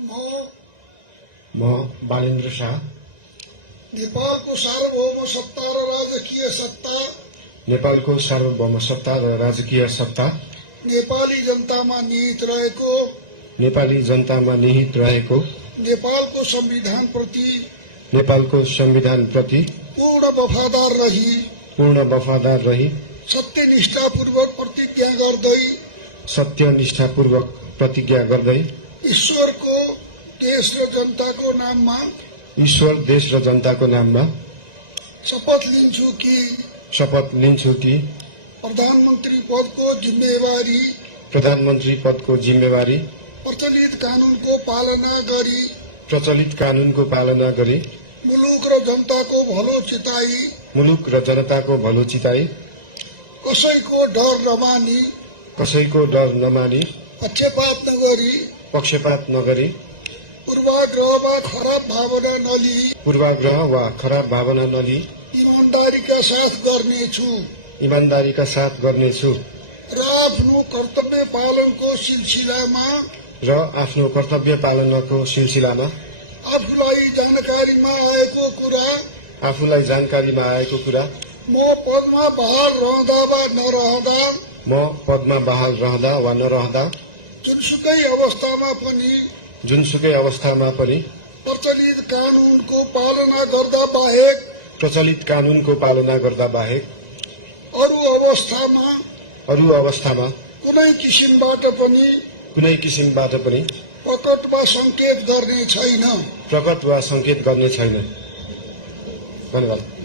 म बालेन्द्र शाह नेपालको सार्वभौम सत्ता र राजकीय सत्ता नेपालको सार्वभौम सत्ता र राजकीय सत्ता नेपाली जनतामा निहित रहेको नेपाली जनतामा निहित रहेको नेपालको संविधान प्रति पूर्ण वफादार रही सत्यनिष्ठापूर्वक प्रतिज्ञा गर्दै ईश्वरको देश र जनताको नाममा शपथ लिन्छु कि प्रधानमन्त्री पदको जिम्मेवारी प्रचलित कानूनको पालना गरी मुलुक र जनताको भलो चिताई कसैको डर नमानी पक्षपात नगरी पूर्वाग्रह वा खराब भावना नलिई ईमानदारीका साथ गर्नेछु र आफ्नो कर्तव्य पालनको सिलसिलामा आफूलाई जानकारीमा आएको कुरा म पदमा बहाल रहँदा वा नरहँदा जुनसुकै अवस्थामा पनि प्रचलित कानूनको पालना गर्दा बाहेक अरू अवस्थामा कुनै किसिमबाट पनि प्रकट वा संकेत गर्ने छैन। धन्यवाद।